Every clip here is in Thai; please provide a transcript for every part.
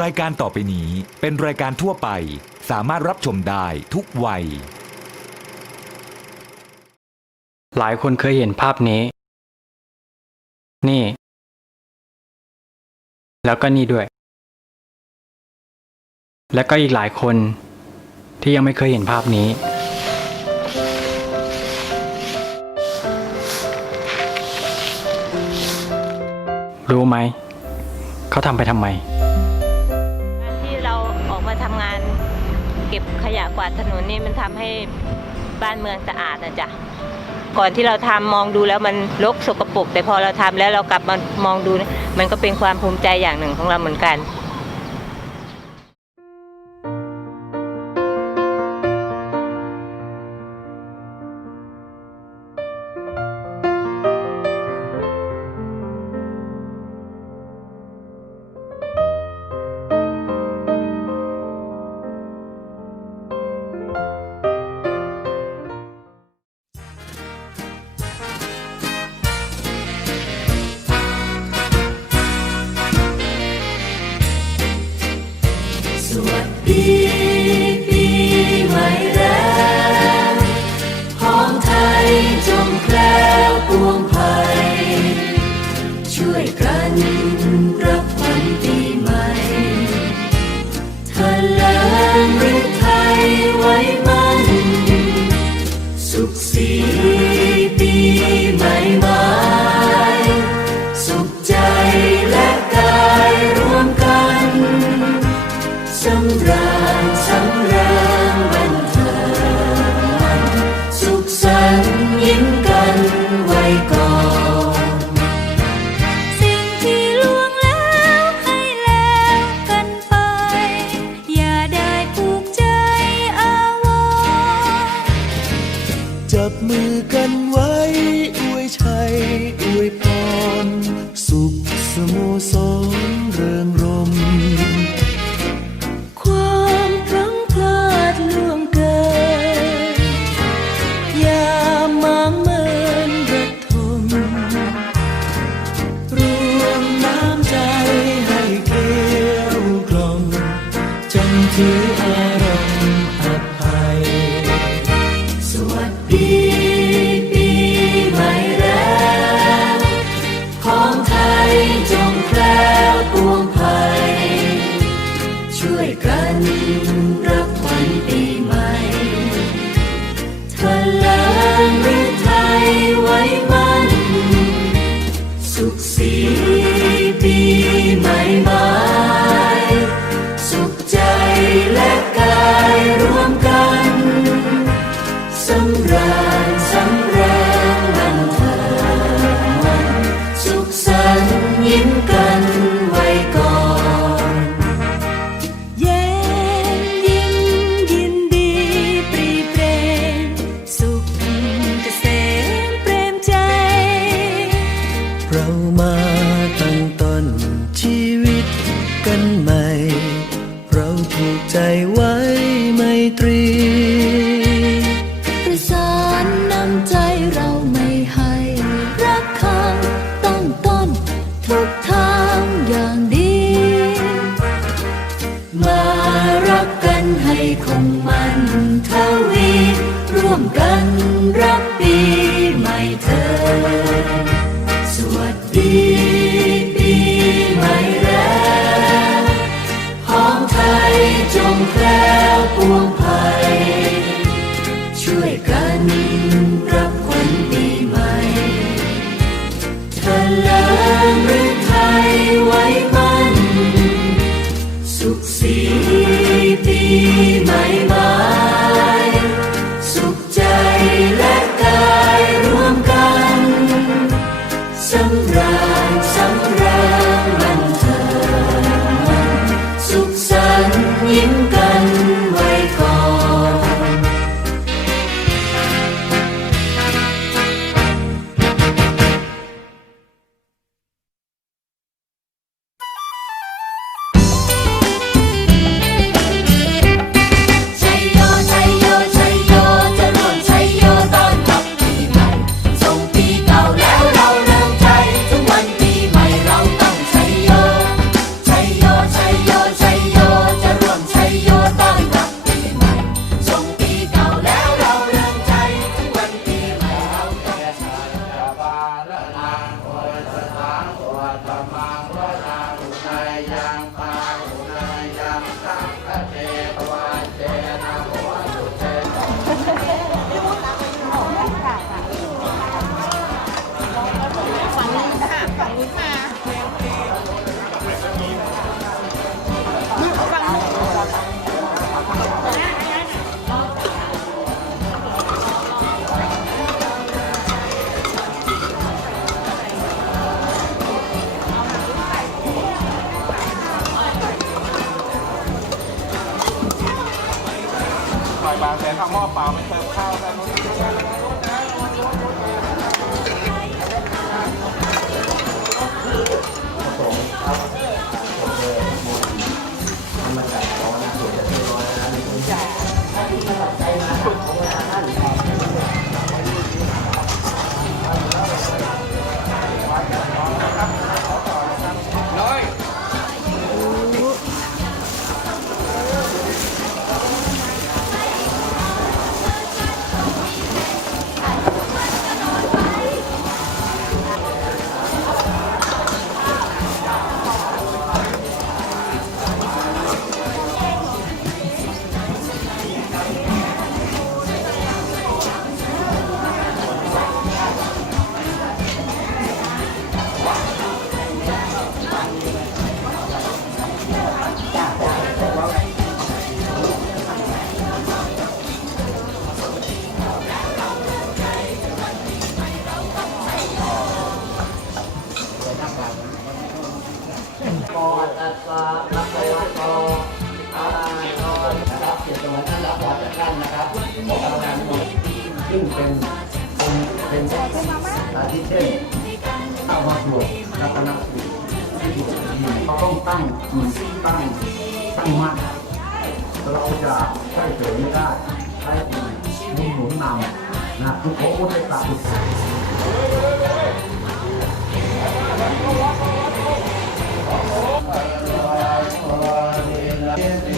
รายการต่อไปนี้เป็นรายการทั่วไป สามารถรับชมได้ทุกวัย หลายคนเคยเห็นภาพนี้ นี่ แล้วก็นี่ด้วย และก็อีกหลายคนที่ยังไม่เคยเห็นภาพนี้ รู้ไหม เขาทำไปทำไม็บขยะกวาดถนนนี่มันทำให้บ้านเมืองสะอาดนะจ๊ะก่อนที่เราทำมองดูแล้วมันรกสกปรกแต่พอเราทำแล้วเรากลับมามองดู มันก็เป็นความภูมิใจอย่างหนึ่งของเราเหมือนกัน Американі. aradım Thank you. เปล่าไปเติมข้าวได้ไหมซึ่งเป็นเป็นเป็นอาทิเช่นข้าวมาบวชรัตนสูตรเราต้องตั้งตั้งตั้งมั่นเราจะใช้เฉยไม่ได้ใช้หนุนหนุนนำนะทุกคนก็ได้ตามทุก Thank you.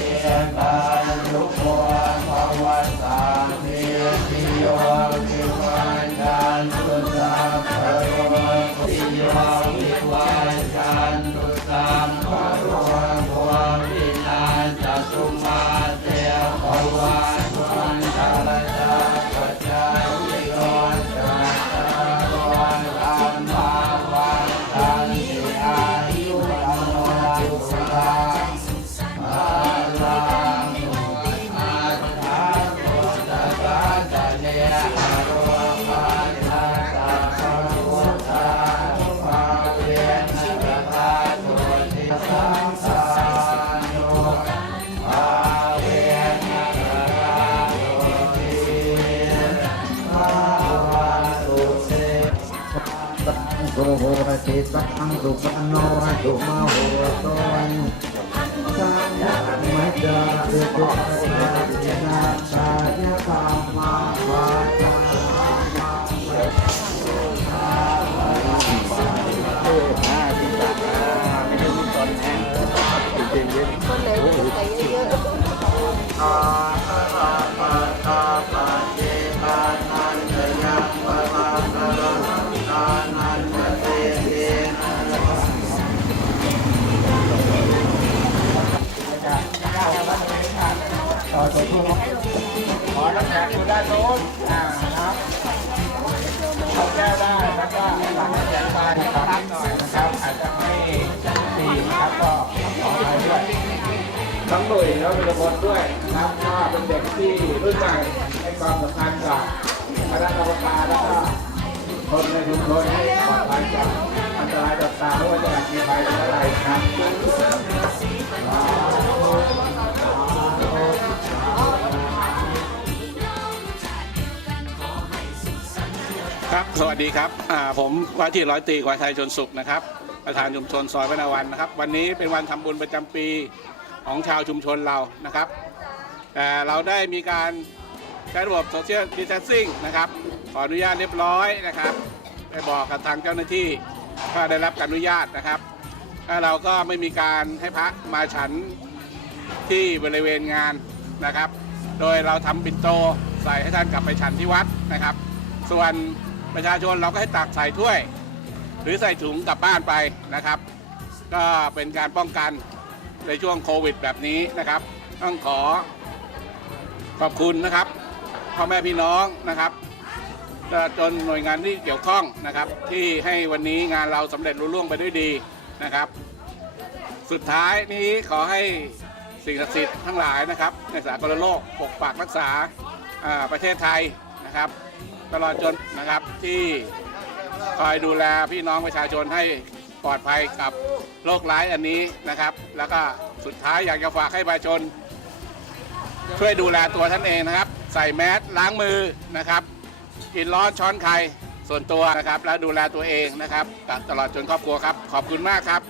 คนโรโหระเตสังสุปนโนระตุมาโหโตนสังยะมัจจาเอตุระเตนะสายะธรรมาภาจาขอ น้ำแข็งมาขอรับหน่อยนะครับอาจจะไม่ดีนะครับก็ขออะไรด้วยทั้งหนุ่ยแล้วเป็นคนด้วยนะครับก็เป็นเด็กที่รุ่นใหม่ให้ความสำคัญกับคณะกรรมการแล้วก็คนในชุมชนให้ปลอดภัยจากอันตรายต่างๆไม่ว่าจะอัคคีภัยอะไรนะครับ สวัสดีครับผมว่าที่ร้อยตีกวาไทยชนสุขนะครับ ประธานชุมชนซอยพนาวันนะครับ วันนี้เป็นวันทำบุญประจำปีของชาวชุมชนเรานะครับแต่เราได้มีการใช้ระบบโซเชียลดิส a ท c ซิ่งนะครับขออนุญาตเรียบร้อยนะครับไปบอกกับทางเจ้าหน้าที่ก็ได้รับการอนุญาตนะครับแล้วเราก็ไม่มีการให้พระมาฉันที่บริเวณงานนะครับ โดยเราทำปิ่นโตใส่ให้ท่านกลับไปฉันที่วัดนะครับ ส่วน ประชาชนเราก็ให้ตักใส่ถ้วย หรือใส่ถุงกลับบ้านไปนะครับ ก็เป็นการป้องกันในช่วงโควิดแบบนี้นะครับ ต้องขอขอบคุณนะครับพ่อแม่พี่น้องนะครับจนหน่วยงานที่เกี่ยวข้องนะครับ ที่ให้วันนี้งานเราสำเร็จรุ่ล่วงไปด้วยดีนะครับ สุดท้ายนี้ขอให้สิ่งศักดิ์สิทธิ์ทั้งหลายนะครับในสากลโลกปกปักรักษาประเทศไทยนะครับ ตลอดจนนะครับที่คอยดูแลพี่น้องประชาชนให้ปลอดภัยกับโรคร้ายอันนี้นะครับ แล้วก็สุดท้ายอยากจะฝากให้ประชาชน ช่วยดูแลตัวท่านเองนะครับ ใส่แมสล้างมือนะครับ กินร้อนช้อนไข่ส่วนตัวนะครับ และดูแลตัวเองนะครับตลอดจนครอบครัวครับ ขอบคุณมากครับ